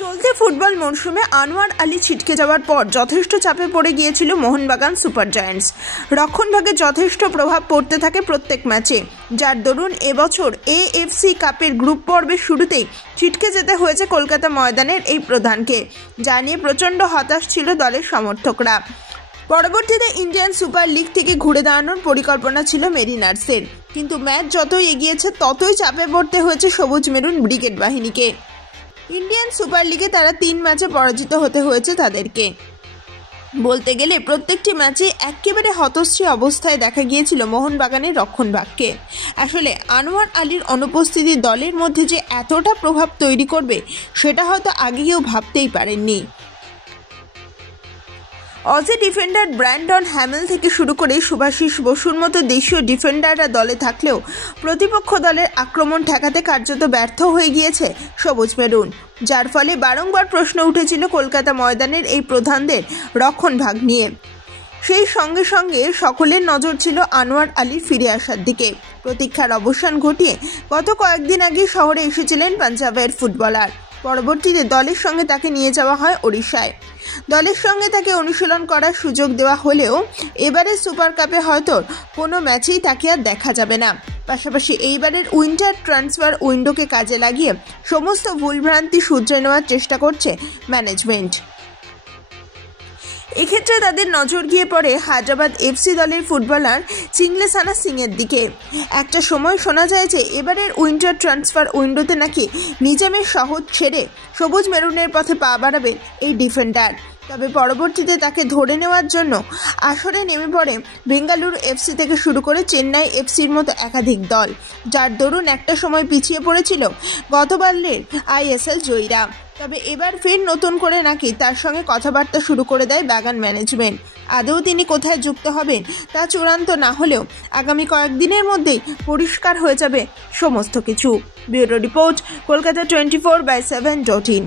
চলতি ফুটবল মরশুমে আনোয়ার আলী ছিটকে যাওয়ার পর যথেষ্ট চাপে পড়ে গিয়েছিল মোহনবাগান সুপার জায়ান্টস। রক্ষণভাগে যথেষ্ট প্রভাব পড়তে থাকে প্রত্যেক ম্যাচে, যার দরুন এবছর এএফসি কাপের গ্রুপ পর্বের শুরুতেই ছিটকে যেতে হয়েছে কলকাতা ময়দানের এই প্রধানকে, যা নিয়ে প্রচণ্ড হতাশ ছিল দলের সমর্থকরা। পরবর্তীতে ইন্ডিয়ান সুপার লিগ থেকে ঘুরে দাঁড়ানোর পরিকল্পনা ছিল মেরিনার্সের, কিন্তু ম্যাচ যতই এগিয়েছে ততই চাপে পড়তে হয়েছে সবুজ মেরুন ব্রিগেড বাহিনীকে। ইন্ডিয়ান সুপার লিগে তারা 3 ম্যাচে পরাজিত হতে হয়েছে তাদেরকে। বলতে গেলে প্রত্যেকটি ম্যাচে একেবারে হতশ্রী অবস্থায় দেখা গিয়েছিল মোহনবাগানের রক্ষণভাগকে। আসলে আনোয়ার আলীর অনুপস্থিতি দলের মধ্যে যে এতটা প্রভাব তৈরি করবে সেটা হয়তো আগে কেউ ভাবতেই পারেননি। অজি ডিফেন্ডার ব্র্যান্ডন হ্যামেল থেকে শুরু করে শুভাশিস বসুর মতো দেশীয় ডিফেন্ডাররা দলে থাকলেও প্রতিপক্ষ দলের আক্রমণ ঠেকাতে কার্যত ব্যর্থ হয়ে গিয়েছে সবুজ মেরুন, যার ফলে বারংবার প্রশ্ন উঠেছিল কলকাতা ময়দানের এই প্রধানদের রক্ষণভাগ নিয়ে। সেই সঙ্গে সঙ্গে সকলের নজর ছিল আনোয়ার আলীর ফিরে আসার দিকে। প্রতীক্ষার অবসান ঘটিয়ে গত কয়েকদিন আগে শহরে এসেছিলেন পাঞ্জাবের ফুটবলার। পরবর্তীতে দলের সঙ্গে তাকে নিয়ে যাওয়া হয় ওড়িশায়। দলের সঙ্গে তাকে অনুশীলন করার সুযোগ দেওয়া হলেও এবারে সুপার কাপে হয়তো কোনো ম্যাচেই তাকে আর দেখা যাবে না। পাশাপাশি এইবারের উইন্টার ট্রান্সফার উইন্ডোকে কাজে লাগিয়ে সমস্ত ভুলভ্রান্তি শুধরে নেওয়ার চেষ্টা করছে ম্যানেজমেন্ট। এক্ষেত্রে তাদের নজর গিয়ে পড়ে হায়দ্রাবাদ এফসি দলের ফুটবলার চিংলেসানা সিংয়ের দিকে। একটা সময় শোনা যায় যে এবারের উইন্টার ট্রান্সফার উইন্ডোতে নাকি নিজামের শহর ছেড়ে সবুজ মেরুনের পথে পা বাড়াবেন এই ডিফেন্ডার। তবে পরবর্তীতে তাকে ধরে নেওয়ার জন্য আসরে নেমে পড়ে বেঙ্গালুরু এফসি থেকে শুরু করে চেন্নাই এফসির মতো একাধিক দল, যার দরুন একটা সময় পিছিয়ে পড়েছিল গতবারের আইএসএল জয়ীরা। তবে এবার ফের নতুন করে নাকি তার সঙ্গে কথাবার্তা শুরু করে দেয় বাগান ম্যানেজমেন্ট। আদৌ তিনি কোথায় যুক্ত হবেন তা চূড়ান্ত না হলেও আগামী কয়েকদিনের মধ্যেই পরিষ্কার হয়ে যাবে সমস্ত কিছু। Bureau report, Kolkata 24/7.in।